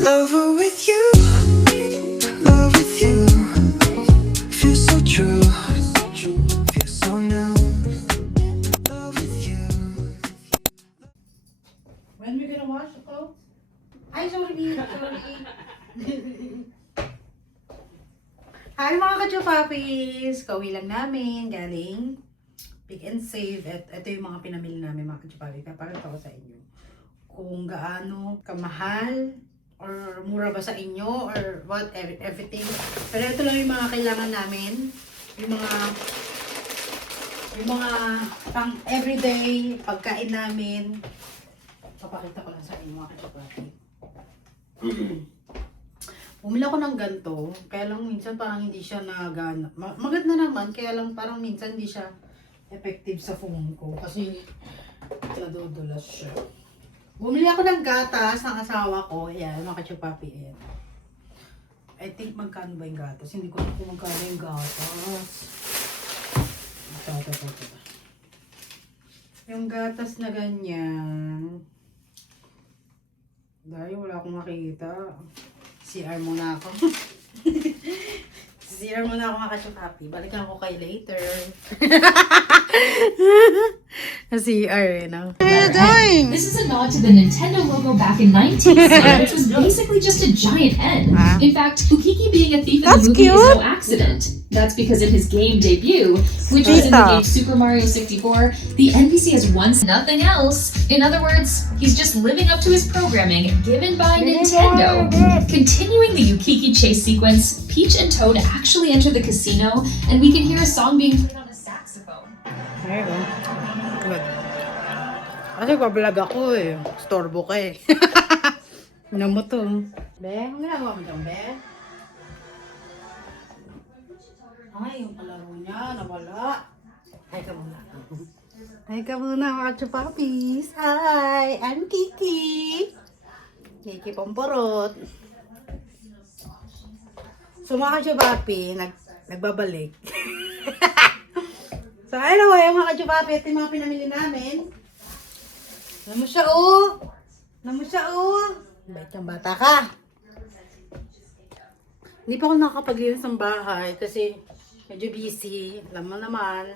Lover with you, love with you. Feels so true, feels so new. Love with you. When we gonna wash the clothes? Ay, sorry. Hi mga kachupapis! Kauwi lang namin, galing Pick and Save. At ito yung mga pinamili namin mga kachupapis. Papakita ko sa inyo kung gaano kamahal or mura ba sa inyo or what, everything. Pero ito lang yung mga kailangan namin. Yung mga pang everyday pagkain namin. Papakita ko lang sa inyo mga kachupapis. Bumili ako ng ganito, kaya lang minsan parang hindi siya nagana. Maganda naman, kaya lang parang minsan hindi siya effective sa phone ko kasi nadudulas siya. Bumili ako ng gatas ng asawa ko, ayan, mga kachupapi, ayan. I think magkano ba yung gatas? Hindi ko alam kung magkano yung gatas. Ito. Yung gatas na ganyan. Dahil wala akong makikita. CR muna ako. CR muna ako mga kachupapi. Balikan ko kay later. CR no? What are you doing? This is a nod to the Nintendo logo back in 1960, which was basically just a giant N. In fact, Ukiki being a thief in the movie is no accident. That's because in his game debut, which was in the game Super Mario 64, the NPC has once nothing else. In other words, he's just living up to his programming given by Nintendo. Continuing the Ukiki chase sequence, Peach and Toad actually enter the casino, and we can hear a song being played on a saxophone. There you go. Good. Kasi bablog ako eh. Storbo ka eh. Ano mo to? Be, ang ginagawa mo dyan, Be? Ay, yung palaro niya, nawala. Hi ka muna. Hi ka muna mga chupapis. Hi, I'm Kiki. Kiki Pomporot. So mga chupapi, nagbabalik. So anyway, mga chupapi, ito yung mga pinamili namin. Namu siya oh. Bait kang bata ka. Hindi pa ako nakakapaglinis ng bahay kasi medyo busy. Alam mo naman.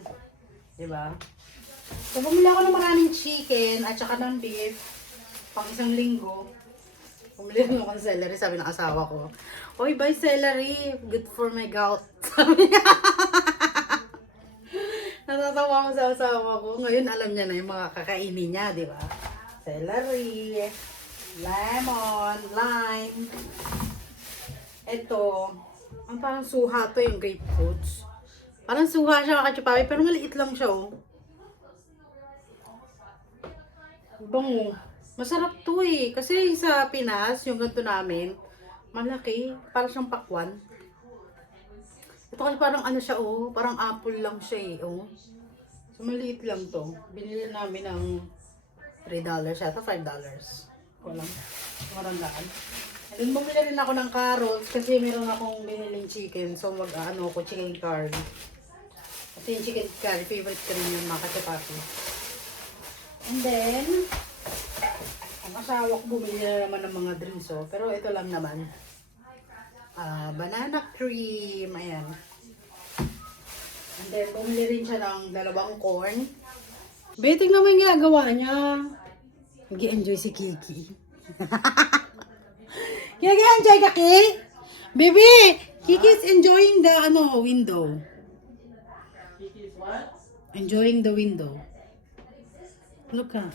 Diba? So bumili ako ng maraming chicken at saka ng beef. Pang isang linggo. Bumili ako ng celery, sabi ng asawa ko. Oy, buy celery. Good for my gout. Sabi niya. Natatawa ko sa asawa ko. Ngayon alam niya na yung mga kakainin niya, di ba? Celery, lemon, lime. Ito, ang parang suha to yung grapefruits. Parang suha siya mga kachupawi, pero maliit lang siya oh. Bango. Masarap to eh. Kasi sa Pinas, yung ganito namin, malaki. Parang siyang pakwan. Ito kasi parang ano siya oh. Parang apple lang siya eh oh. So maliit lang to. Binili namin ng $3 yata, $5. Walang marandaan. And then bumili rin ako ng carrots kasi meron akong biniling chicken. So mag-ano ko, chicken curry. Kasi yung chicken curry, favorite ko rin yung mga kachupapi. And then, ang asawa ko bumili na naman ng mga drinks oh. Pero ito lang naman. Banana cream, ayan. And then, bumili rin siya ng 2 corn. Beting naman yung ginagawa niya. Nag-enjoy si Kiki. Nag-enjoy ka, Ki? Baby, Kiki's enjoying the window. Kiki's what? Enjoying the window. Look ha.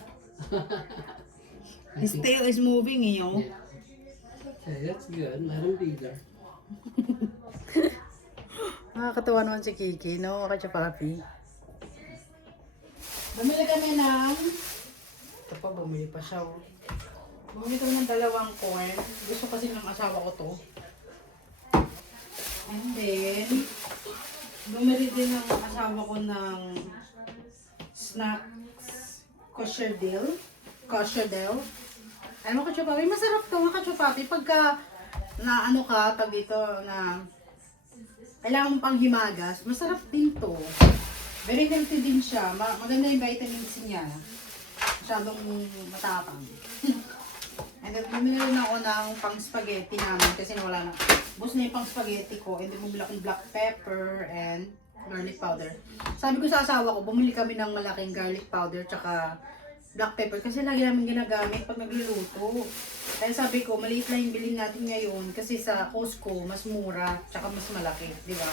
His tail is moving, eh, oh. Okay, that's good. Let him be there. Nakakatawa naman si Kiki, no? Kachupapi. Bumili kami ng... Ito pa, bumili pa siya, oh. Bumili kami ng 2 corn. Gusto kasi ng asawa ko to. And then, bumili din ng asawa ko ng snacks kosher dill. Ano mo kachupapi? Masarap to mga kachupapi. Pagka na ano ka, pag dito na kailangan mo pang himagas, masarap din to. Very healthy din siya. Maganda yung vitamins niya. Masyadong matapang. And then, bumili rin ako ng pang spaghetti namin kasi nawala na. Bus na yung pang spaghetti ko. And then, bumili ako ng black pepper and garlic powder. Sabi ko sa asawa ko, bumili kami ng malaking garlic powder tsaka black pepper kasi lagi namin ginagamit pag nagluluto. Kaya sabi ko, maliit lang yung bilhin natin ngayon kasi sa Costco, mas mura tsaka mas malaki. Di ba?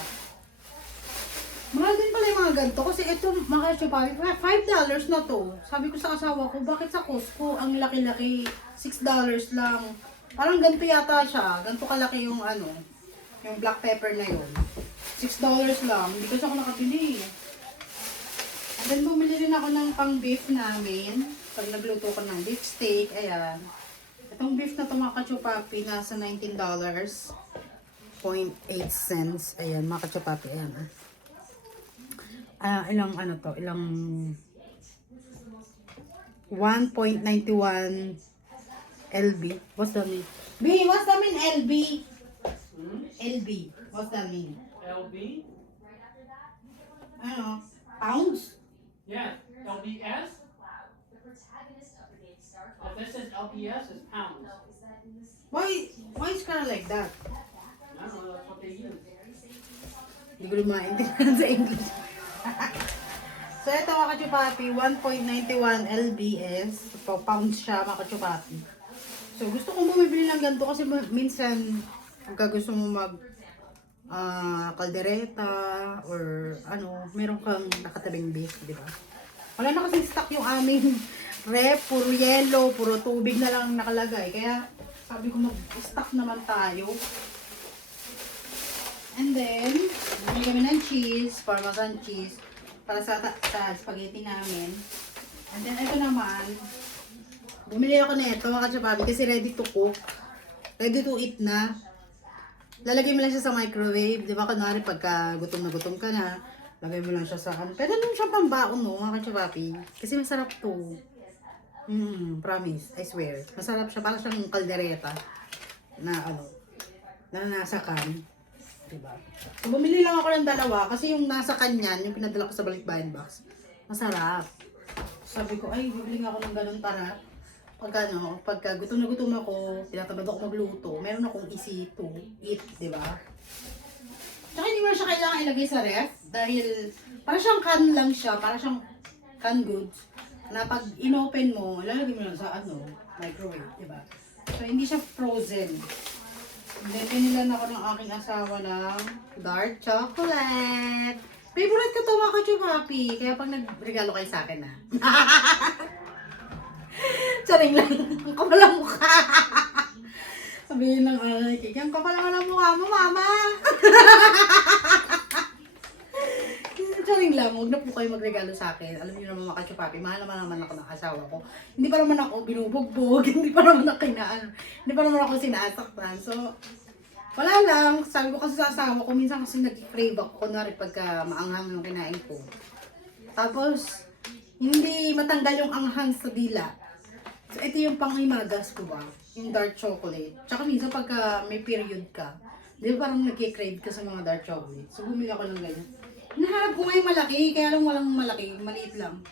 Mahal din pala yung mga ganito kasi ito, mga chupapi, $5 na to. Sabi ko sa asawa ko, bakit sa Costco ang laki-laki, $6 lang. Parang ganito yata siya, ganito kalaki yung ano, yung black pepper na yun. $6 lang, hindi kasi ako nakapili. And then bumili rin ako ng pang beef namin. Pag nagluto ko ng beef steak, ayan. Itong beef na to mga kachupapi, nasa $19.08. Ayan, mga kachupapi, ayan. Ilang ano to, ilang 1.91 LB. What's that mean? B, what's that mean LB? LB, what's that mean? LB? Ano? Pounds? Yeah. LBS? If this is LBS, it's pounds. Why is kind of like that? I don't know, that's what they use. Hindi ko rin maintindihan sa English. So, ito mga kachupapi, 1.91 LBS. So, pounds siya mga kachupapi. So, gusto kong bumibili ng ganito kasi minsan, pagka gusto mo mag kaldereta or ano, meron kang nakatabing beef, di ba? Wala na kasi stock yung aming rep, puro yellow, puro tubig na lang nakalagay. Kaya, sabi ko mag-stock naman tayo. And then, bumili kami ng cheese, parmesan cheese, para sa spaghetti namin. And then, ito naman, bumili ako na ito, mga kachababi, kasi ready to cook. Ready to eat na. Lalagay mo lang siya sa microwave. Di ba, kunwari, pagka gutom ka na, lagay mo lang siya sa ano. Pwede naman siya pambaon, no, mga kachababi. Kasi masarap to. Promise, I swear. Masarap siya, para siyang kaldereta na ano, na nasa can. Diba? So, bumili lang ako ng dalawa kasi yung nasa kanyan, yung pinadala ko sa balikbayan box, masarap. Sabi ko, ay, bibili nga ako ng ganun para pagka gutom na gutom ako, tinatamad ako magluto, meron akong easy to eat, diba? Tsaka hindi mo na siya kailangan ilagay sa ref dahil para siyang can lang siya, para siyang canned goods na pag inopen mo, ilalagay mo lang sa ano, microwave, diba? So, hindi siya frozen. Then, pinilan ako ng aking asawa ng dark chocolate. Favorite ko ito mga kachupapi. Kaya pag nagregalo kayo sa akin, Charing lang. Ang kapal ang mukha. Sabihin lang, ay, Kiki, ang kapal naman ang mukha mo, mama. Charing lang. Huwag na po kayo magregalo sa akin. Alam niyo naman mga kachupapi, mahal naman ako ng asawa ko. Hindi pa naman ako binubugbog. Hindi pa naman ako hindi pa naman ako sinasaktan. So, wala lang. Sabi ko kasi sa asawa ko, minsan kasi nag-crave ako. Kunwari pagka maanghang yung kinain ko. Tapos, hindi matanggal yung anghang sa dila. So, ito yung pang-imagas ko ba? Yung dark chocolate. Tsaka minsan pagka may period ka, di ba parang nag-crave ka sa mga dark chocolate. So, bumili ako ng ganyan. Nahanap ko ngayon malaki, kaya lang walang malaki, maliit lang.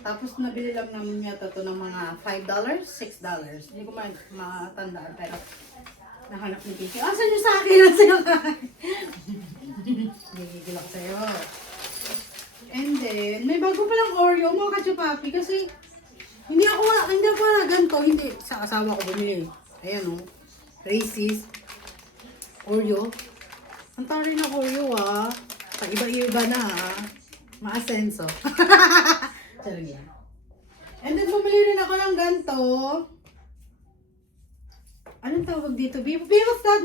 Tapos nabili lang namin yata to ng mga $5, $6. Hindi ko matandaan, pero nahanap ni Kiki. Asan nyo sa akin? Asan nyo sa akin? Gigigil ako sa'yo. And then, may bago palang Oreo, mga kachupapi, kasi hindi ako wala ganito, hindi. Sa asawa ko bumili. Ayan o, Reese's, Oreo. Ang tari na Oreo Pag-iba-iba na Maasenso. Sarang yan. And then, bumili rin ako ng ganito. Anong tawag dito? Beef? What's that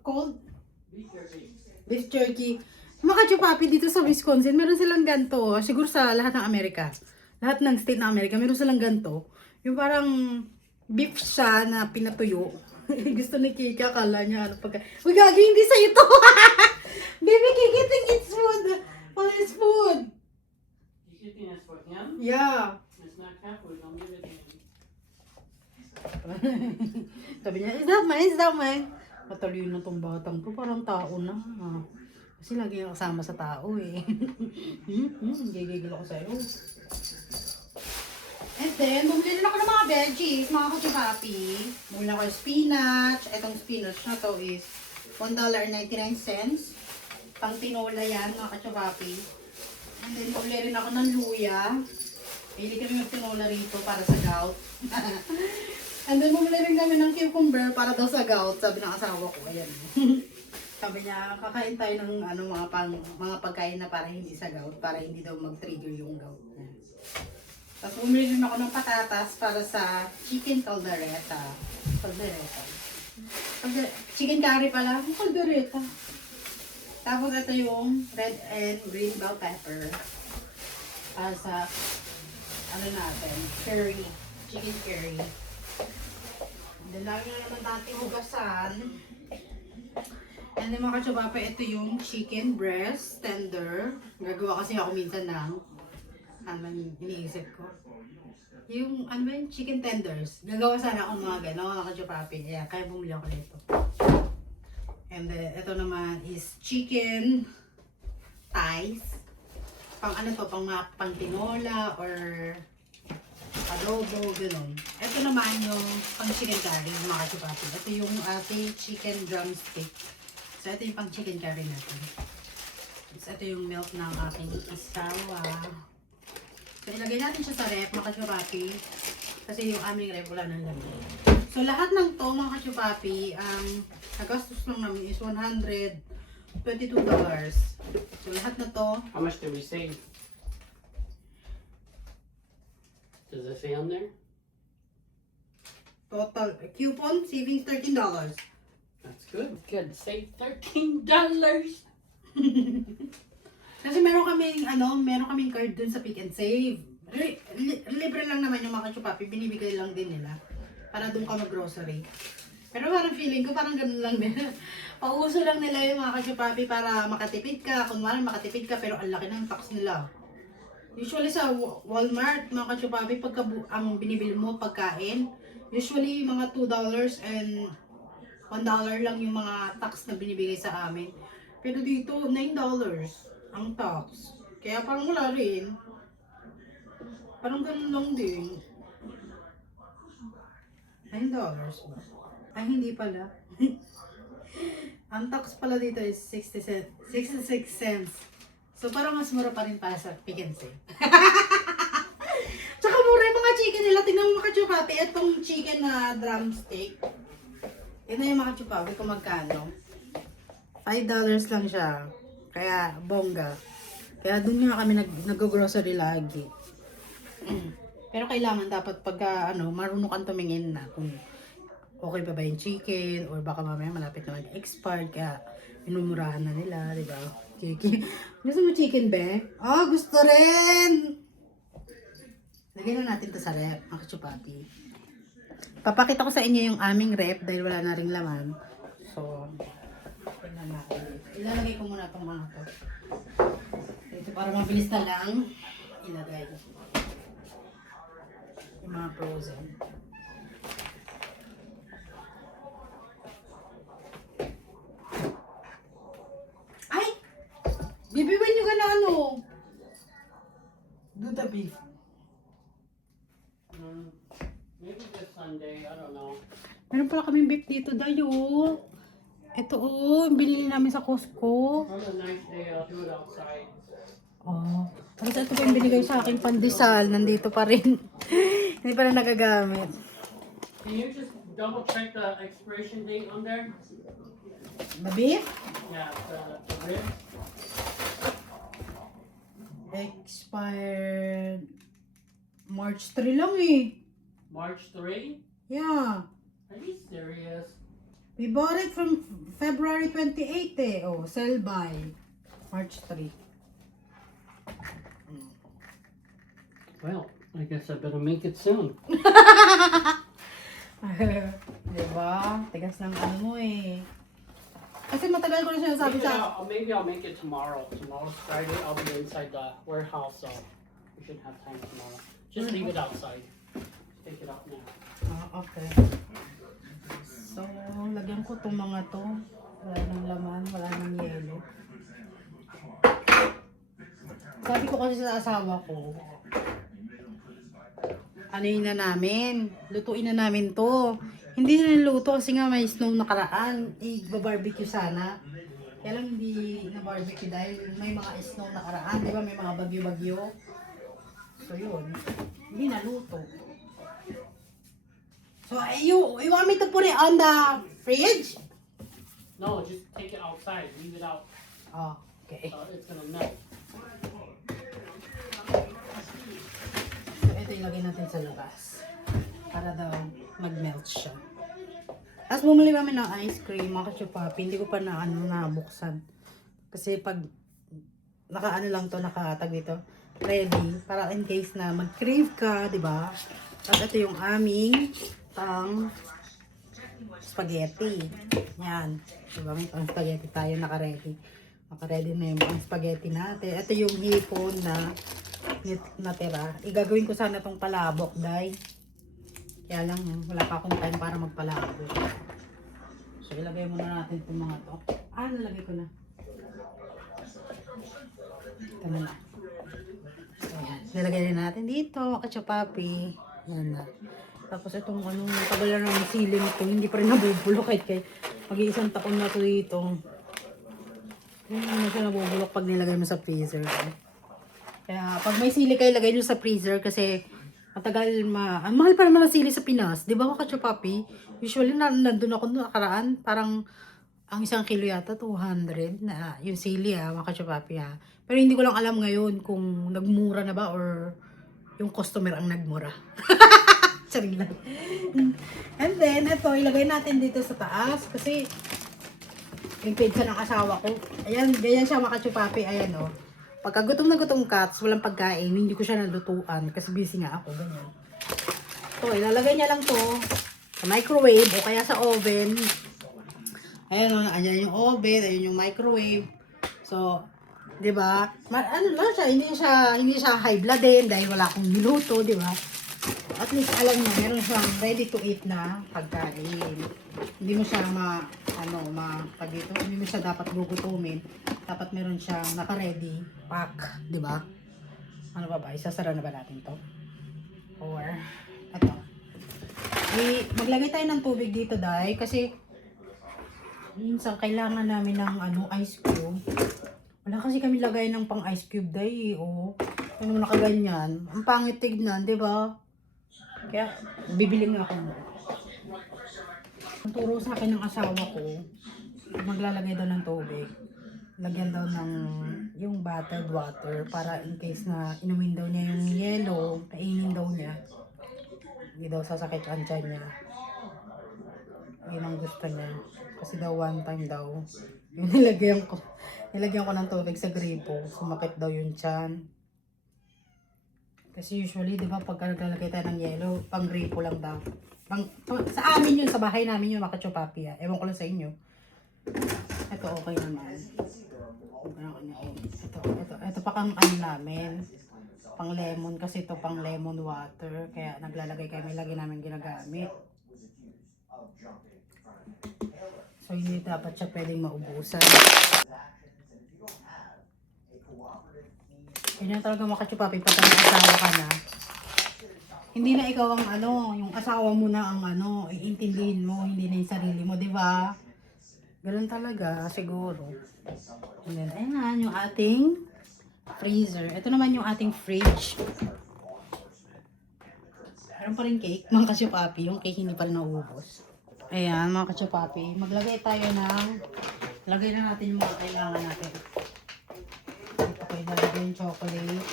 called? Beef jerky. Beef jerky. Mga kachupapi dito sa Wisconsin, meron silang ganito. Siguro sa lahat ng Amerika. Lahat ng state ng Amerika, meron silang ganito. Yung parang beef siya na pinatuyo. Gusto ni Kika, akala niya ano pagka... Uy, gagi, hindi sa ito! Baby Kiki, think it's food. Well, it's food. You think that's for him? Yeah. It's not cat food, don't give it to him. Sabi niya, is that mine? Is that mine? Matalino na tong batang to, parang tao na. Kasi lagi yung kasama sa tao eh. Gigigil ako sa'yo. And then, bumili rin ako ng mga veggies, mga kachipapi. Bumili ako ng spinach. Itong spinach na to is $1.99. Pang tinola yan, mga kachipapi. And then, bumili rin ako ng luya. Pili kami ng tinola rito para sa gout. And then, bumili rin kami ng cucumber para daw sa gout. Sabi ng asawa ko, ayan. Sabi niya, kakain tayo ng mga pagkain na para hindi sa gout, para hindi daw mag-trigger yung gout. Tapos bumili rin ako ng patatas para sa chicken caldereta. Chicken curry pala, caldereta. Tapos ito yung red and green bell pepper. Para sa, curry. Chicken curry. Then lagi na naman natin hugasan. And then mga kachabape, ito yung chicken breast tender. Gagawa kasi ako minsan ng iniisip ko. Yung chicken tenders. Gagawa sana ako mga gano'n, mga kachabape. Kaya bumili ako nito. And then ito naman is chicken thighs. Pang pang tinola or adobo, gano'n. Ito naman yung pang chicken curry, mga kachabape. Ito yung ating chicken drumstick. So, ito yung pang chicken curry natin. So, ito yung milk ng aking asawa. So, ilagay natin siya sa rep, mga kachupapi. Kasi yung aming rep wala nang laman. So, lahat ng to, mga kachupapi, nagastos lang namin is $122. So, lahat na to, How much did we save? Does it say on there? total coupon savings $13. That's good. Good. Save $13. Kasi meron kaming card dun sa Pick and Save. Libre lang naman yung mga kachupapi, binibigay lang din nila. Para dun ka mag-grocery. Pero parang feeling ko parang ganun lang din. Pauso lang nila yung mga kachupapi para makatipid ka. Kunwari makatipid ka pero ang laki ng tax nila. Usually sa Walmart, mga kachupapi, pagka ang binibili mo pagkain, usually mga $2 and $1 lang yung mga tax na binibigay sa amin. Pero dito, $9 ang tax. Kaya parang wala rin. Parang ganun lang din. $9 ba? Ay, hindi pala. Ang tax pala dito is 66 cents. So parang mas mura pa rin para sa Pick and Save. Tsaka mura yung mga chicken nila. Tingnan mo mga kachupapi. Itong chicken na drumstick. Ito yung mga kachupapi kung magkano. $5 lang siya. Kaya bongga. Kaya dun nga kami nag-grocery lagi. Pero kailangan dapat pagka marunong kang tumingin na kung okay pa ba yung chicken or baka mamaya malapit na mag-expire. Kaya minumurahan na nila, di ba? Chicken. Gusto mo chicken, be? Oh, gusto rin! Lagyan na natin to sa rep, mga kachupapi. Papakita ko sa inyo yung aming rep dahil wala na ring laman. So, tingnan natin. Ilalagay ko muna itong mga to. Ito para mabilis na lang ilagay. Yung mga frozen. Ay! Bibiwan nyo ka na do the beef. Maybe this Sunday. I don't know. Meron pala kaming beef dito, dayo. Ito binili namin sa Costco. On a nice day, I'll do it outside. Oh. Tapos ito pa yung binigay sa aking pandesal. Nandito pa rin. Hindi pa rin nagagamit. Can you just double check the expiration date on there? The beef? Yeah, the ribs. Expired March 3 lang eh. March 3? Yeah. Are you serious? We bought it from February 28 eh. Oh, sell by March 3. Well, I guess I better make it soon. Diba? Tigas ng mo eh. Kasi matagal ko na sinasabi sa... Maybe I'll make it tomorrow. Tomorrow's Friday. I'll be inside the warehouse, so we should have time tomorrow. Just leave it outside. Take it out now. Okay. So, lagyan ko itong mga to. Wala nang laman, wala nang yelo. Sabi ko kasi sa asawa ko, Anuin na namin. Lutuin na namin to. Hindi na niluto kasi nga may snow nakaraan. I-barbecue sana. Kaya lang hindi na barbecue dahil may mga snow nakaraan. Di ba may mga bagyo-bagyo. So yun. Hindi naluto. So you want me to put it on the fridge? No, just take it outside. Leave it out. Oh, okay. So it's gonna melt. So ito ilagay natin sa labas. Para daw mag-melt siya. Tapos bumili kami ng ice cream, mga kachupapi. Hindi ko pa nabuksan. Kasi pag naka-ano lang to, nakatag dito, ready. Para in case na mag-crave ka, di ba? Tapos ito yung aming spaghetti. Yan. Diba? May pang spaghetti tayo naka-ready. Naka-ready na yung pang spaghetti natin. Ito yung hipon na natira. Igagawin ko sana tong palabok, dahil kaya lang, wala pa akong time para magpalabok. So, ilagay muna natin itong mga to. Nalagay ko na. Ito na lang. So, yan. Nilagay din natin dito, kachapapi. Yan na. Tapos itong tagal na ng siling ito, hindi pa rin nabubulok kahit mag-iisang taon na ito dito. Hindi na siya nabubulok pag nilagay mo sa freezer. Kaya pag may sili kayo, ilagay nyo sa freezer kasi matagal ang mahal pa naman ang sili sa Pinas. Di ba mga kachapapi? Usually nandun ako nakaraan, parang ang isang kilo yata 200 na yung sili mga kachapapi Pero hindi ko lang alam ngayon kung nagmura na ba or yung customer ang nagmura. Charing lang. And then, ito, ilagay natin dito sa taas kasi yung pizza ng asawa ko. Ayan, ganyan siya mga kachupapi. Ayan Pagka gutom na gutom cats, walang pagkain, hindi ko siya nalutuan kasi busy nga ako. Ganyan. So, ilalagay niya lang to sa microwave o kaya sa oven. Ayan ayan yung oven, ayan yung microwave. So, 'di ba? Ano lang siya, hindi siya high blood din dahil wala akong niluto, 'di ba? At least alam niya, meron siyang ready to eat na pagkain. Hindi mo siya hindi mo siya dapat gugutumin. Dapat meron siyang naka-ready pack, 'di ba? Ano ba? Isasara na ba natin 'to? Or ito. Maglagay tayo ng tubig dito, dahil kasi minsan kailangan namin ng ice cube. Wala kasi kami lagay ng pang ice cube, dahil ano nakaganyan. Ang pangit tignan, 'di ba? Kaya bibili nga ako. Ang turo sa akin ng asawa ko, maglalagay daw ng tubig. Lagyan daw ng yung bottled water para in case na inumin daw niya yung yelo, kainin daw niya. Hindi daw sasakit ang tiyan niya. Yun ang gusto niya. Kasi daw one time daw, yung nilagyan ko ng tubig sa gripo, sumakit daw yung tiyan. Kasi usually, di ba, pagka naglalagay tayo ng yelo, pang gripo lang daw. Sa amin yun, sa bahay namin yun, mga kachupapi. Ewan ko lang sa inyo. Ito okay naman. Ito pa kang namin. Pang lemon, kasi ito pang lemon water. Kaya naglalagay kami, lagi namin ginagamit. So hindi dapat siya pwedeng maubusan. Ganyan talaga mga kachupapi, pag nag-asawa ka na, hindi na ikaw ang yung asawa mo na ang iintindihin mo, hindi na yung sarili mo, di ba? Ganun talaga, siguro. Ayan, ayan yung ating freezer. Ito naman yung ating fridge. Meron pa rin cake, mga kachupapi. Yung cake hindi pa rin nauubos. Ayan, mga kachupapi. Maglagay tayo lagay na natin yung mga kailangan natin. Ito ko ilalagay yung chocolate,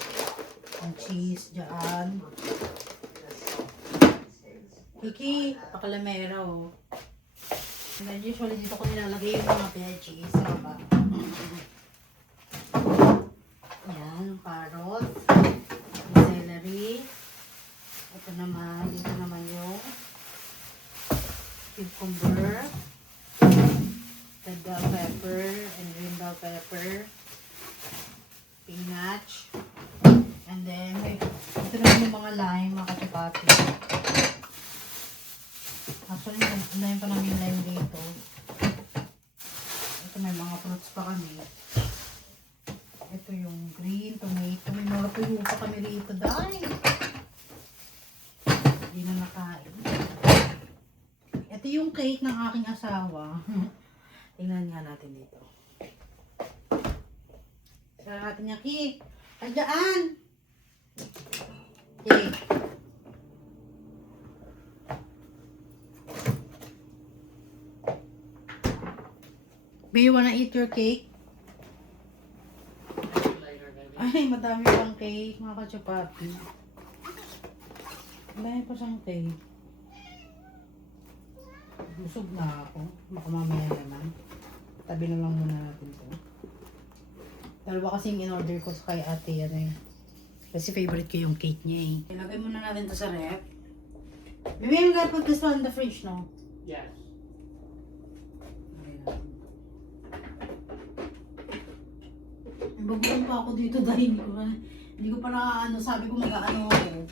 yung cheese dyan. Kiki, pakalamera And then usually dito ko nilalagay yung mga veggies. Diba? Ayan, yung carrot, yung celery. Dito naman yung cucumber, red bell pepper, and green bell pepper, spinach, and then ito naman yung mga lime, mga kachupapi. Actually, unahin pa namin yung lime dito. Ito may mga fruits pa kami. Ito yung green tomato. May mga tuyo pa kami rito, dahil. cake ng aking asawa. Tingnan nga natin dito. Tingnan natin yung cake. Adyaan! Cake. Do you wanna eat your cake? Later, baby. Ay, madami pang cake, mga kachupapi. Madami pa siyang cake. Busog na ako. Baka mamaya naman. Tabi na lang muna natin to. Dalawa kasing in-order ko sa kay ate yan eh. Kasi favorite ko yung cake niya eh. Ilagay muna natin to sa ref. Maybe I'm gonna put this one in the fridge, no? Yes. Bagulan pa ako dito dahil hindi ko pa na sabi ko mag-ano ako.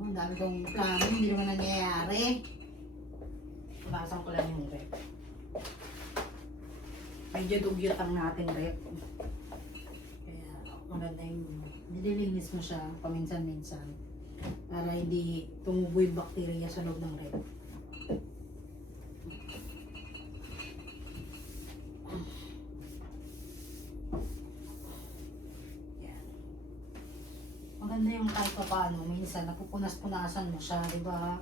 Ang dami kong plano, hindi naman nangyayari. Basan ko lang yung rep. Medyo dugyot ang natin rep. Kaya maganda yung nililinis mo siya paminsan-minsan para hindi tumubo yung bakterya sa loob ng rep. Maganda yung kahit pa paano, minsan napupunas-punasan mo siya, di ba?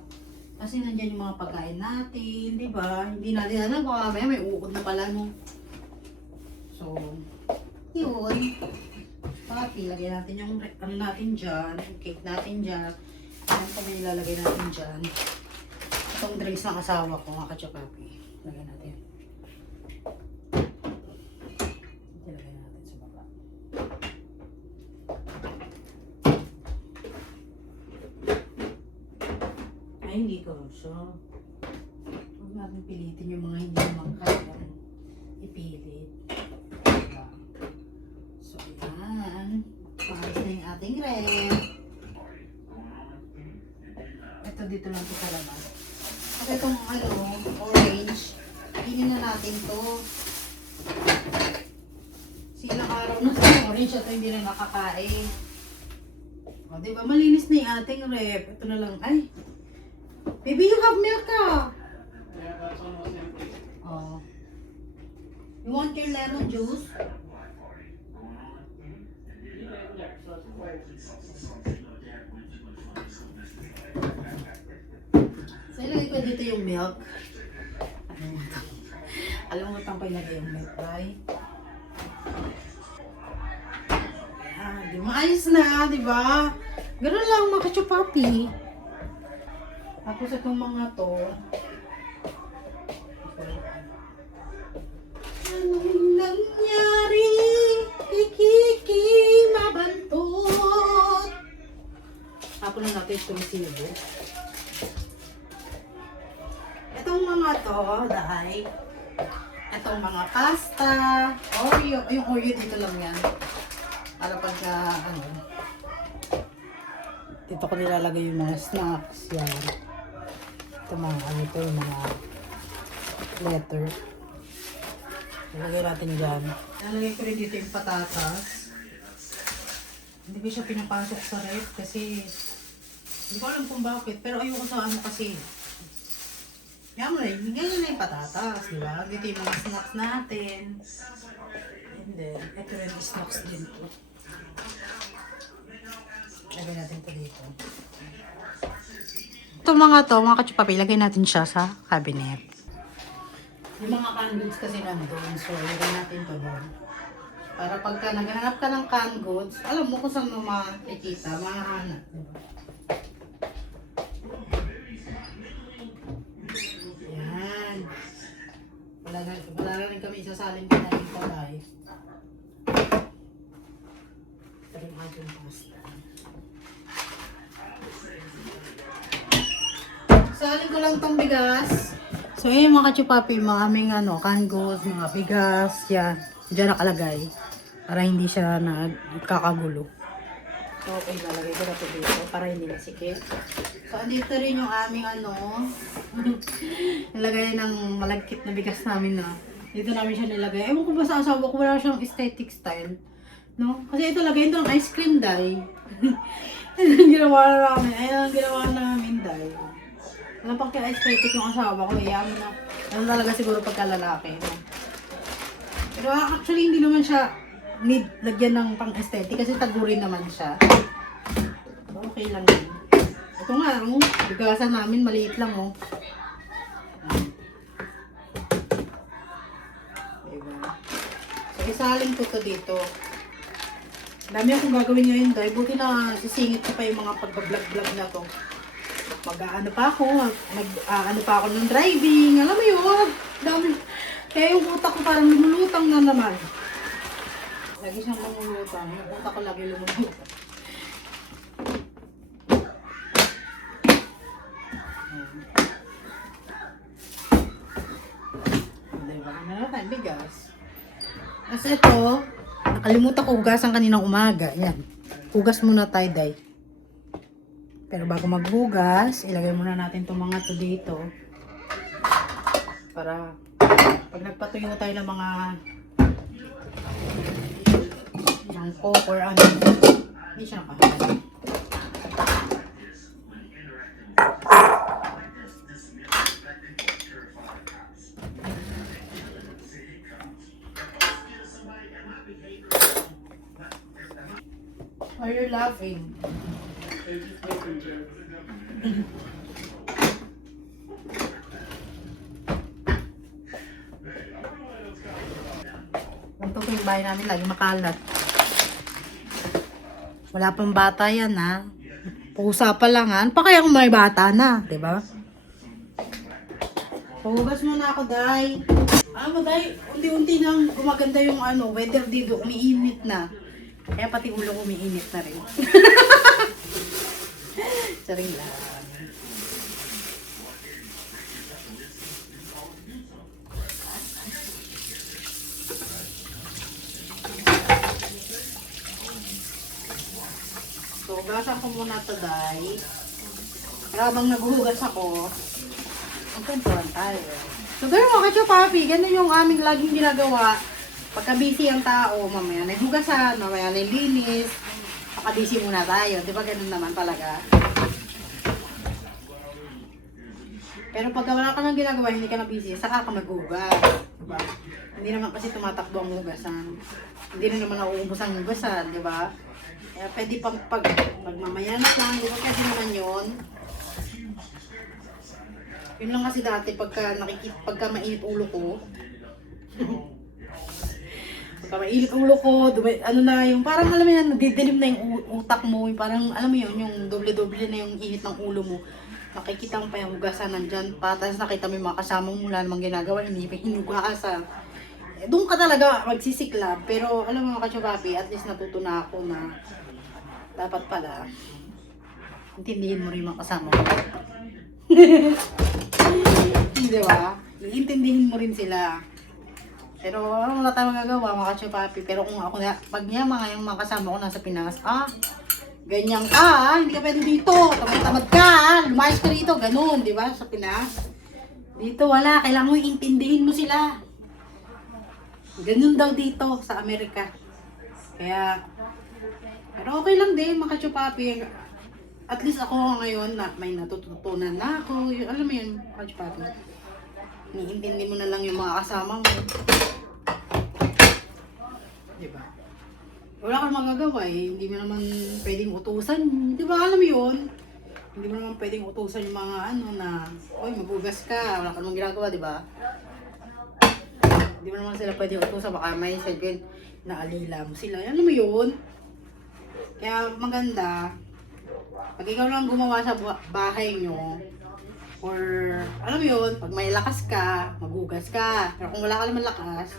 Kasi nandyan yung mga pagkain natin, di ba? Hindi natin alam kung mamaya may uod na pala no. So, yun. Papi, lagyan natin yung ano natin dyan, yung cake natin dyan. Ano pa may ilalagay natin dyan? Itong drinks ng asawa ko, mga kachopapi. Lagyan natin. Lagyan natin sa baba. Ay, hindi ko siya. Huwag natin pilitin yung mga hindi naman kayang ipilit. Diba? So, yan. Paris na yung ating ref. Ito dito lang ito sa labas. At itong orange, pinin na natin to. Silang araw na sa orange at hindi na nakakain. O, diba? Malinis na yung ating ref. Ito na lang. Ay! Baby, you have milk ah! Yeah, that's almost empty. Oh. You want your lemon juice? Yeah, so it's quite. So, ilagay ko dito yung milk. Alimutan ko ilagay yung milk, right? Ayan, di maayos na, di ba? Ganun lang, mga kachupapi. Tapos itong mga to, anong nangyari? Kikiki mabantot. Tapos lang natin itong sibo. Itong mga to, dahil itong mga pasta, Oreo, yung Oreo dito lang yan. Para pagka, dito ko nilalagay yung mga snacks, yan. Ito mga, yung mga letter. Nilagay natin dyan. Nalagay ko rin dito yung patatas. Hindi ko siya pinapasok sa ref kasi hindi ko alam kung bakit. Pero ayoko sa ano kasi. Yan mo na, ganyan na yung patatas, di ba? Dito yung mga snacks natin. And then, ito rin yung snacks din po. Lagay natin ito dito. Ito mga kachupapi, lagay natin siya sa cabinet. Yung mga canned goods kasi nandun, so lagay natin ito doon. Para pagka naghahanap ka ng canned goods, alam mo kung saan mo makikita, mahahanap, diba? Yan. Wala na rin kami isasalin ka na rin palay. Ito rin ating pasta. Salin ko lang tong bigas. So, ayun mga kachupapi, mga aming canned goods, mga bigas, yan. Diyan nakalagay. Para hindi siya nagkakagulo. So, okay, lalagay ko na ito dito para hindi nasikip. So, andito rin yung aming nilagay ng malagkit na bigas namin na. Dito namin siya nilagay. Ewan ko ba sa asawa ko, wala siyang aesthetic style. No? Kasi ito lagay ito ng ice cream dye. Ayun ang ginawa namin. Ayun ang ginawa namin dye. Ano pang aesthetic yung asawa ko, yaman na. Ano talaga siguro pagka lalaki. No? Pero actually, hindi naman siya need lagyan ng pang-aesthetic kasi tagurin naman siya. Okay lang yun. Ito nga, bigasan namin, maliit lang, oh. Diba? So, isaling ko to dito. Dami akong gagawin ngayon, guys. Buti na sisingit ko pa yung mga pagbablog-vlog na to. Mag-aano pa ako, ano pa ako ng driving. Alam mo yun, dami. Kaya yung utak ko parang lumulutang na naman. Lagi siyang lumulutang. Yung utak ko lagi lumulutang. Diba? Ano tayo, bigas. Kasi ito, nakalimutan ko hugasan kaninang umaga. Yan. Hugas muna tayo, day. Pero bago maghugas, ilagay muna natin itong mga to dito. Para pag nagpatuyo tayo ng mga coke or ano, hindi siya nakahalan. Why are you laughing? Ganito po yung bahay namin, lagi makalat. Wala pang bata yan, ha? Pusa pa lang, ha? Ano pa kaya kung may bata na, di ba? Pahugas muna ako, day. Ano, day? Unti-unti nang gumaganda yung weather dito. Umiinit na. Kaya pati ulo ko umiinit na rin. Saring lang. So, hugasan ko muna ito, day. Habang naghuhugas ako, magkantuan tayo. So, gano'n mga kachopapi, ganun yung aming laging ginagawa. Pagka busy ang tao, mamaya na yung hugasan, mamaya na yung linis. Pagka busy muna tayo, di ba ganun naman talaga? Pero pagka wala ka nang ginagawa, hindi ka na busy, saka ka maghugas. Diba? Hindi naman kasi tumatakbo ang hugasan. Hindi na naman nauubos ang hugasan, di ba? Kaya pwede pag mamaya na lang, di ba? Pwede naman yun. Yun lang kasi dati pagka mainit ulo ko. Pagka mainit ulo ko, ano na yung parang alam mo yan, nadidilim na yung utak mo, yung parang alam mo yun, yung doble-doble na yung init ng ulo mo. Nakikita mo pa yung hugasan nandyan pa, tapos nakita mo yung mga kasamang mula namang ginagawa, hindi pa hinugasan. Eh, doon ka talaga magsisiklab, pero alam mo mga kachopapi, at least natuto na ako na dapat pala, intindihin mo rin mga kasama mo. Di ba? Iintindihin mo rin sila. Pero wala tayong magagawa mga kachopapi. Pero kung ako na, pag niya yung mga kasama ko nasa Pinas, ganyan ka, hindi ka pwede dito. Tamad ka, lumayas ka rito. Ganun, di ba? Sa Pinas. Dito wala, kailangan mo iintindihin mo sila. Ganun daw dito sa Amerika. Kaya, pero okay lang din mga kachopapi. At least ako ngayon na may natututunan na ako. Alam mo yun, kachopapi. Niintindi mo na lang yung mga kasama mo. Diba? Wala kang magagawa eh. Hindi mo naman pwedeng utusan. Diba? Alam mo yun? Hindi mo naman pwedeng utusan yung mga na, oy, maghugas ka. Wala kang ginagawa, diba? Hindi mo naman sila pwedeng utusan. Baka may sabihin na alila mo sila. Alam mo yun? Kaya maganda, pag ikaw lang gumawa sa bahay nyo, or alam mo yun, pag may lakas ka, maghugas ka. Pero kung wala ka naman lakas,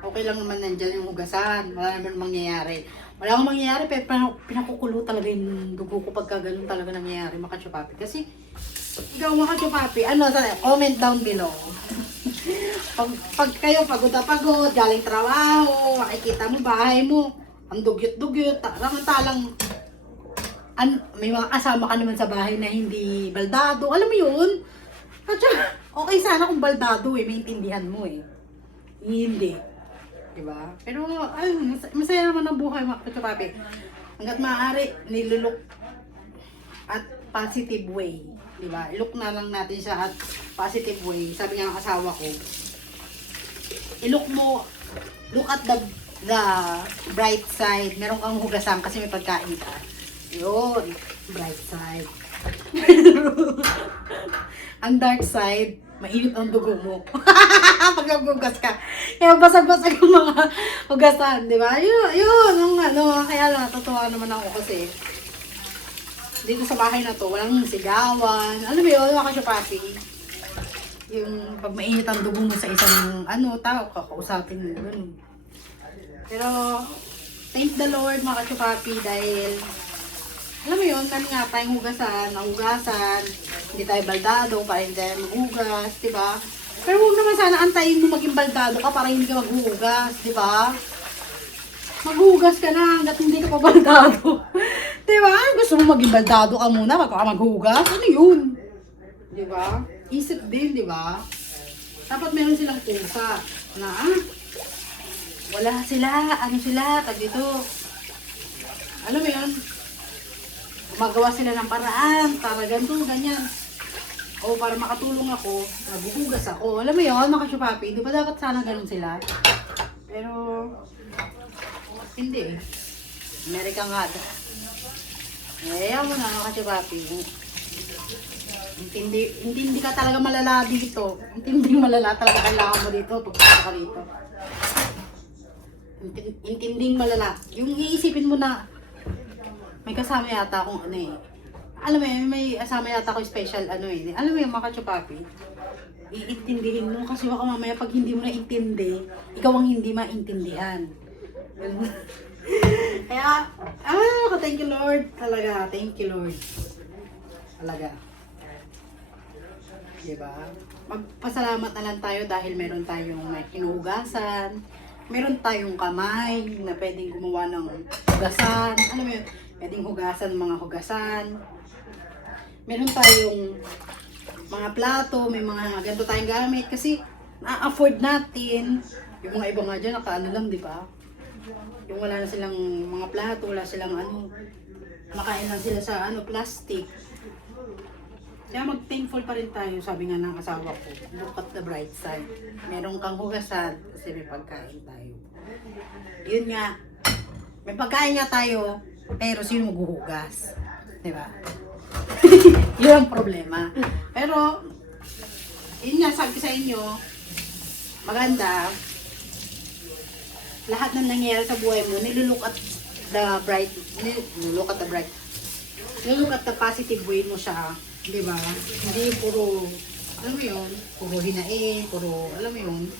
okay lang naman nandyan yung hugasan. Wala naman mangyayari. Wala kang mangyayari, pero pinakukulo talaga yung dugo ko pagka ganun talaga nangyayari, mga kachopapi. Kasi, ikaw mga kachopapi, comment down below. pag kayo pagod na pagod, galing trabaho, makikita mo bahay mo, ang dugyot-dugyot, talang may mga kasama ka naman sa bahay na hindi baldado. Alam mo yun? Katsa, okay sana kung baldado eh, maintindihan mo eh. Hindi. Diba? Pero, ayun, masaya naman ang buhay mga kachopapi. Hanggat maaari, nilulok at positive way. Di ba? I-look na lang natin siya at positive way. Sabi nga ng asawa ko, i-look mo, look at the bright side. Meron kang hugasan kasi may pagkain ka. Yun, bright side. Ang dark side, mainit ang dugo mo. Pag naghugas ka. Kaya basag-basag ang mga hugasan, di ba? Yun, yung ano, kaya lang, natutuwa naman ako kasi dito sa bahay na to, walang sigawan. Alam mo yun, mga kasyopati. Yung pag mainit ang dugo mo sa isang tao, kakausapin mo. Ganun. Pero, thank the Lord mga kasyopati dahil alam mo yun, kami nga tayong hugasan, hindi tayo baldado para hindi tayo maghugas, di ba? Pero huwag naman sana antayin mo maging baldado ka para hindi ka maghugas, di ba? Maghugas ka na hanggat hindi ka pa baldado. Di ba? Gusto mo maging baldado ka muna bago ka maghugas? Ano yun? Di ba? Isip din, di ba? Dapat meron silang pusa na wala sila, tag dito. Alam mo yun? Gumagawa sila ng paraan para ganito, ganyan. O para makatulong ako, maghuhugas ako. Alam mo yun, mga kasyupapi, di ba dapat sana ganun sila? Pero, hindi eh. Amerika nga. Ayaw mo na, mga kasyupapi. Hindi ka talaga malala dito. Hindi malala talaga kailangan mo dito pagpunta ka dito. Intinding malala. Yung iisipin mo na, may kasama yata akong alam mo yun, may kasama yata ako special Alam mo yung mga kachupapi, iintindihin mo kasi baka mamaya pag hindi mo naintindi, ikaw ang hindi maintindihan. Kaya, thank you Lord. Talaga, thank you Lord. Talaga. Diba? Magpasalamat na lang tayo dahil meron tayong may hinuhugasan, meron tayong kamay na pwedeng gumawa ng hugasan. Alam mo yun, pwedeng hugasan mga hugasan. Meron tayong mga plato, may mga ganito tayong gamit kasi na-afford natin. Yung mga iba nga dyan, lang, di ba? Yung wala na silang mga plato, wala silang makain lang sila sa plastic. Kaya mag-thankful pa rin tayo, sabi nga ng asawa ko. Look at the bright side. Meron kang hugasan kasi may pagkain tayo. Yun nga, may pagkain nga tayo, pero sino maghuhugas? Diba? Yun ang problema. Pero, yun nga, sabi ko sa inyo, maganda, lahat ng nangyayari sa buhay mo, nilulok at the positive way mo siya. Diba? Hindi puro, alam mo yun, puro hinain, puro, alam mo yun.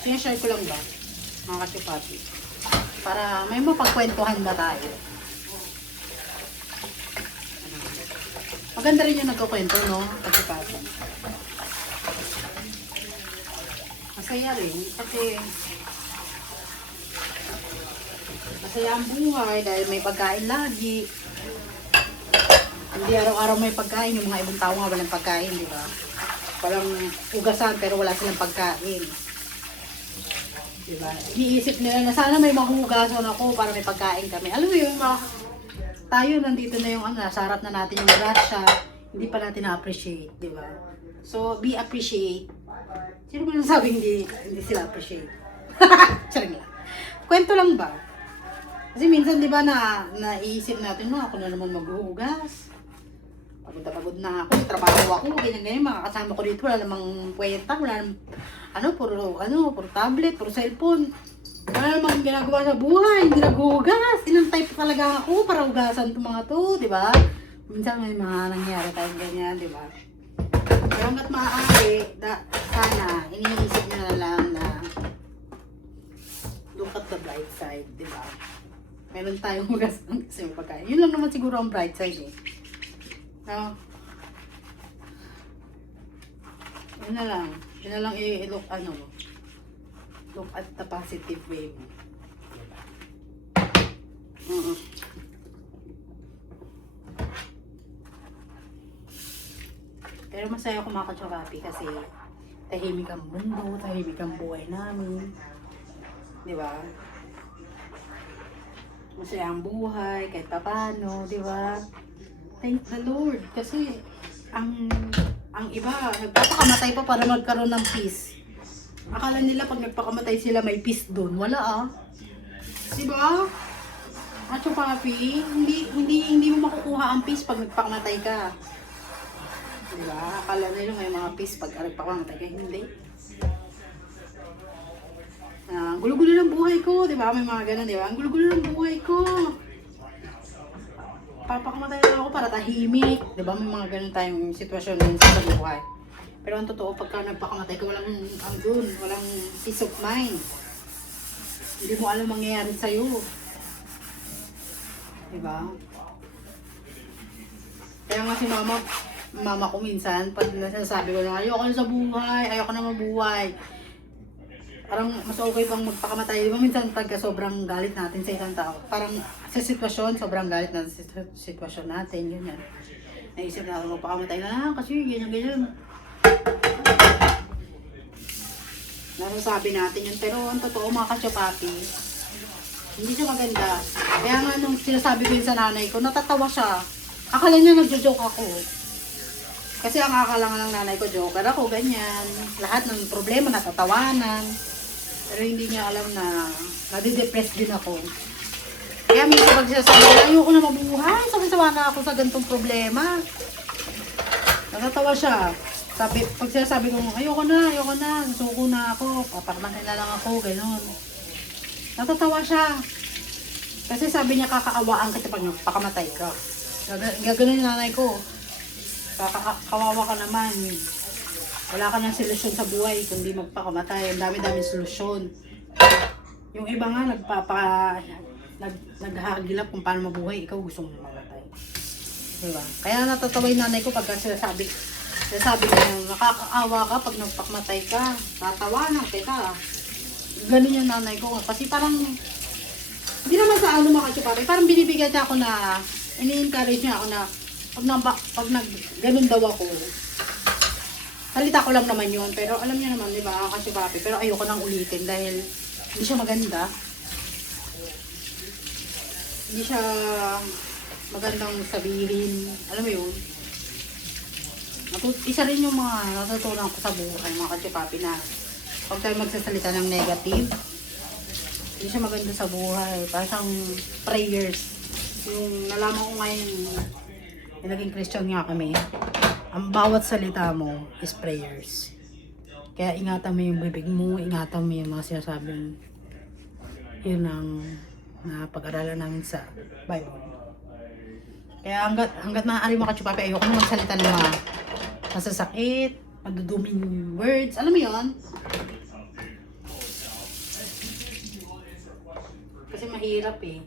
Sinashare ko lang ba, mga kasyupati? Para may mapagkwentuhan ba tayo? Maganda rin yung nagkukwento, no? Kasyupati. Masaya rin, kasi masaya ang buhay dahil may pagkain lagi. Hindi araw-araw may pagkain, yung mga ibang tao nga walang pagkain, di ba? Walang ugasan pero wala silang pagkain. Di ba? Iniisip nila na sana may mahugasan ako para may pagkain kami. Alam mo yung tayo nandito na yung nasa harap na natin yung grasya, hindi pa natin na-appreciate, di ba? So, be appreciate. Sino ba nasabing hindi sila appreciate? Charing lang. Kwento lang ba? Kasi minsan, di ba, naiisip natin, ako na naman maghuhugas. Pagod na ako, trabaho ako, ganyan-ganyan, mga kasama ko dito, wala namang kwenta, wala namang, puro tablet, puro cellphone. Wala namang ginagawa sa buhay, hindi naghuhugas. Inantay pa talaga ako para hugasan itong mga to, di ba? Minsan may mga nangyari tayong ganyan, di ba? Pero hanggat maaari, sana, iniisip nyo na lang na look at the bright side, di ba? Meron tayong hugasan kasi may pagkain. Yun lang naman siguro ang bright side eh. No? Yun na lang. Yun na lang i-look look at the positive way mo. Pero masaya ako mga katsurapi kasi tahimik ang mundo, tahimik ang buhay namin. Di ba? Masaya ang buhay, kahit papano, di ba? Thank the Lord. Kasi, ang iba, nagpapakamatay pa para magkaroon ng peace. Akala nila pag nagpakamatay sila may peace doon. Wala ah. Diba? Macho papi, hindi mo makukuha ang peace pag nagpakamatay ka. Diba? Akala nila may mga peace pag nagpakamatay ka. Hindi. Gulo-gulo ng buhay ko. Diba? May mga ganun, diba? Ang gulo-gulo ng buhay ko. Papakamatay na ako para tahimik. Diba? May mga ganun tayong sitwasyon sa buhay. Pero ang totoo, pagka nagpakamatay ka, walang walang peace of mind. Hindi mo alam mangyayari sa'yo. Diba? Kaya nga si mama ko minsan, pag nasasabi ko na, ayoko na sa buhay, ayoko na mabuhay. Parang mas okay pang magpakamatay. Diba minsan pagka sobrang galit natin sa isang tao, parang sa sitwasyon, sobrang galit natin sa sitwasyon natin, yun yan. Naisip na ako, magpakamatay na lang kasi ganyan. Nasasabi natin yun, pero ang totoo mga kachopapi, hindi siya maganda. Kaya nga nung sinasabi ko yun sa nanay ko, natatawa siya. Akala niya nagjo-joke ako. Kasi ang akala nga ng nanay ko, joker ako, ganyan. Lahat ng problema, natatawanan. Pero hindi niya alam na nadidepress din ako. Kaya minsan pag sinasabi ko, ayoko na mabuhay, sabi-sawa na ako sa ganitong problema. Natatawa siya. Pag sinasabi ko, ayoko na, suko na ako, paparmahin na lang ako, gano'n. Natatawa siya. Kasi sabi niya, kakaawaan kita pag pakamatay ka. Gaganon yung nanay ko. Kawawa ka naman. Wala ka ng solusyon sa buhay kundi magpakamatay. Ang dami-dami solusyon. Yung iba nga, naghahagilap kung paano mabuhay. Ikaw gusto mong mamatay. Diba? Kaya natatawa yung nanay ko pagka sinasabi niya, nakakaawa ka pag nagpakamatay ka. Tatawanan kita. Ganun yung nanay ko. Kasi parang, hindi naman sa ano mga katsupari, parang binibigyan niya ako na, ini-encourage niya ako na, ganun daw ako, salita ko lang naman yun, pero alam niya naman, di ba, katsupari, pero ayoko nang ulitin dahil hindi siya maganda. Hindi siya magandang sabihin, alam mo yun. Isa rin yung mga natutunan ko sa buhay, mga katsupari, na pag tayo magsasalita ng negative, hindi siya maganda sa buhay. Parang prayers. Yung nalaman ko ngayon, yung naging Christian nga kami, ang bawat salita mo is prayers. Kaya ingatan mo yung bibig mo, ingatan mo yung mga sinasabing, yun ang napag-aralan namin sa Bible. Kaya hanggat maaari mo kachupapi, ayoko na magsalita ng mga masasakit, maduduming words, alam mo yun? Kasi mahirap eh.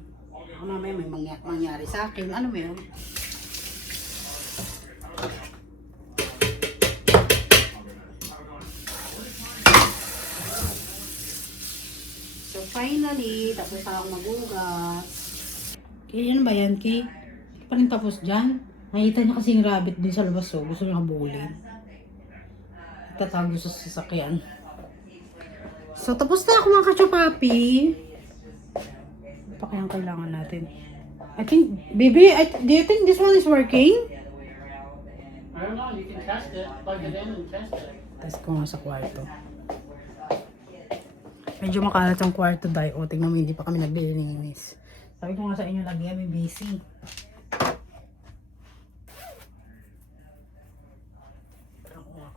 Ako mamaya may mangyari sa akin. Ano mo yun? So finally, tapos na ako magugas. Kaya ano ba yan, Ki? Hindi pa rin tapos dyan. Nakita niya kasi yung rabbit din sa labas, so gusto niya habulin. Tatago sa sasakyan. So tapos na ako mga kachupapi. Pa kaya ang kailangan natin. I think, baby, do you think this one is working? I don't know, you can test it. Plug it in and test it. Test ko nga sa kwarto. Medyo makalat ang kwarto dahil o tingnan mo hindi pa kami naglilinis. Sabi ko nga sa inyo lagi kami busy.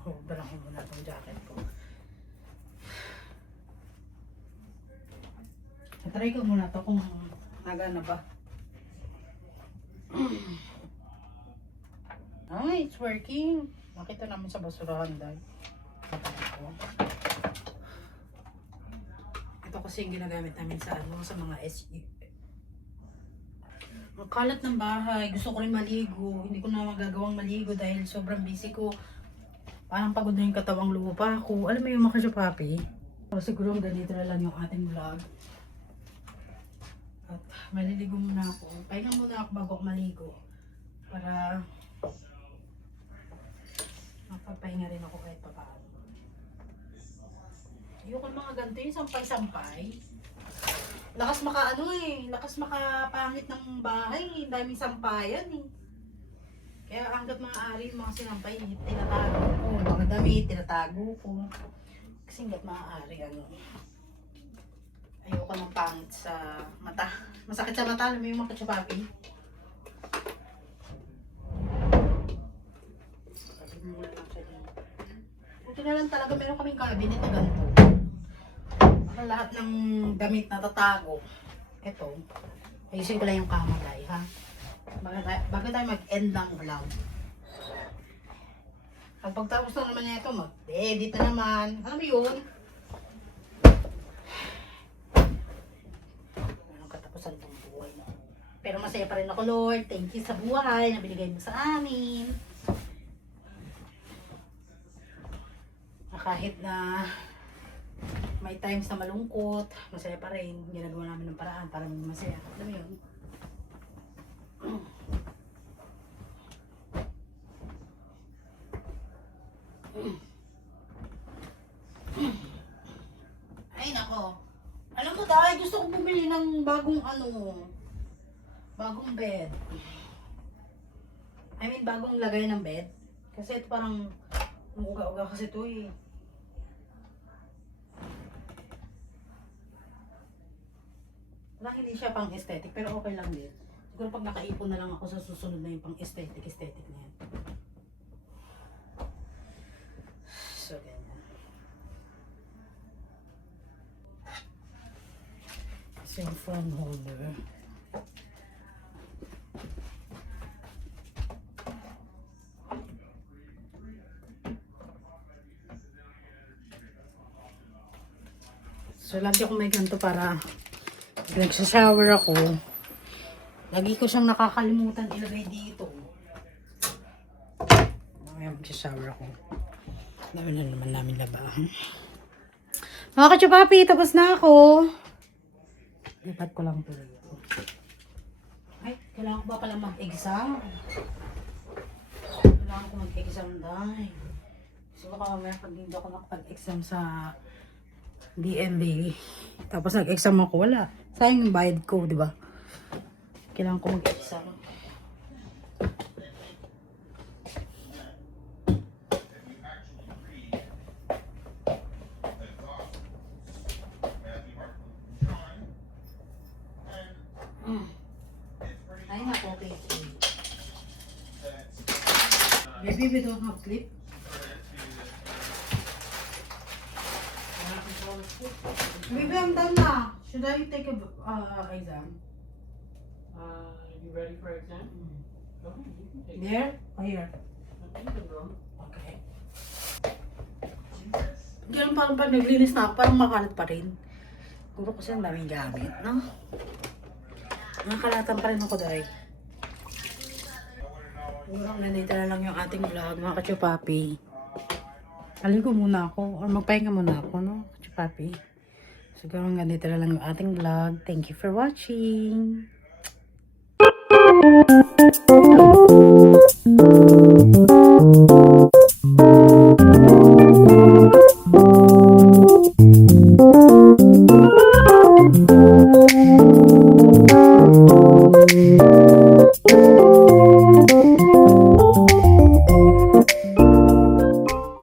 Dalang ko muna itong jacket ko. Try ko muna ito kung nagana ba. Ay, it's working. Makita namin sa basurahan dahil. Ito kasi yung ginagamit namin sa sa mga SU. Ang kalat ng bahay. Gusto ko rin maligo. Hindi ko na magagawang maligo dahil sobrang busy ko. Parang pagod na yung katawang lupa ko. Alam mo yung mga kachupapi? So, siguro ganito na lang yung ating vlog. At maliligo muna ako. Pahinga muna ako bago ako maligo. Para magpapahinga rin ako kahit papaano. Ayoko mga ganito yung sampay-sampay. Lakas makapangit ng bahay. Daming sampayan eh. Kaya hanggat maaari yung mga sinampay, tinatago ko. Mga damit, tinatago ko. Kasi hanggat maaari, ayoko ng pangit sa mata. Masakit sa mata, alam mo yung mga katsapapi. Sabi mo muna lang siya dito. Buti na lang talaga meron kaming cabinet na ganito. Para lahat ng damit na tatago. Ito, ayusin ko lang yung kama tayo, ha? Bago tayo mag-end ng vlog. At pagtapos na naman niya ito, mag-edit na naman. Alam mo yun? Anong katapusan itong buhay na? Pero masaya pa rin ako, Lord. Thank you sa buhay na binigay mo sa amin. Na kahit na may times na malungkot, masaya pa rin. Ginagawa namin ng paraan para maging masaya. Alam mo yun? Ay nako. Alam mo dahil gusto ko bumili ng bagong bagong bed. I mean bagong lagay ng bed. Kasi ito parang umuga-uga kasi ito eh. Parang hindi siya pang aesthetic pero okay lang din. Siguro pag nakaipon na lang ako sa susunod na yung pang aesthetic na yan. So, ganyan. Kasi yung phone holder. So, lagi ako may ganito para nagsashower ako. Lagi ko siyang nakakalimutan ilagay dito. Mamaya magsashower ako. Dami na naman namin labahan. Mga kachupapi, tapos na ako. Lipat ko lang tuloy. Ay, kailangan ko ba pala mag-exam? Kailangan ko mag-exam dahil. So baka mamaya pag hindi ako nakapag-exam sa DND. Tapos nag-exam ako, wala. Sayang yung bayad ko, di ba? Kailangan ko mag-exam. Ay, nako, okay. Maybe we don't have clip. Maybe I'm done na. Should I take a exam? You ready for exam? Go ahead, you can take it. There? Or here? You can go. Okay. Ganun parang pag naglinis na ako, parang makalat pa rin. Siguro kasi ang daming gamit, no? Nakakalatan pa rin ako dahil. Siguro nandito na lang yung ating vlog, mga kachupapi. Aligo muna ako, or magpahinga muna ako, no? Kachupapi. Siguro nandito na lang yung ating vlog. Thank you for watching. Thank you.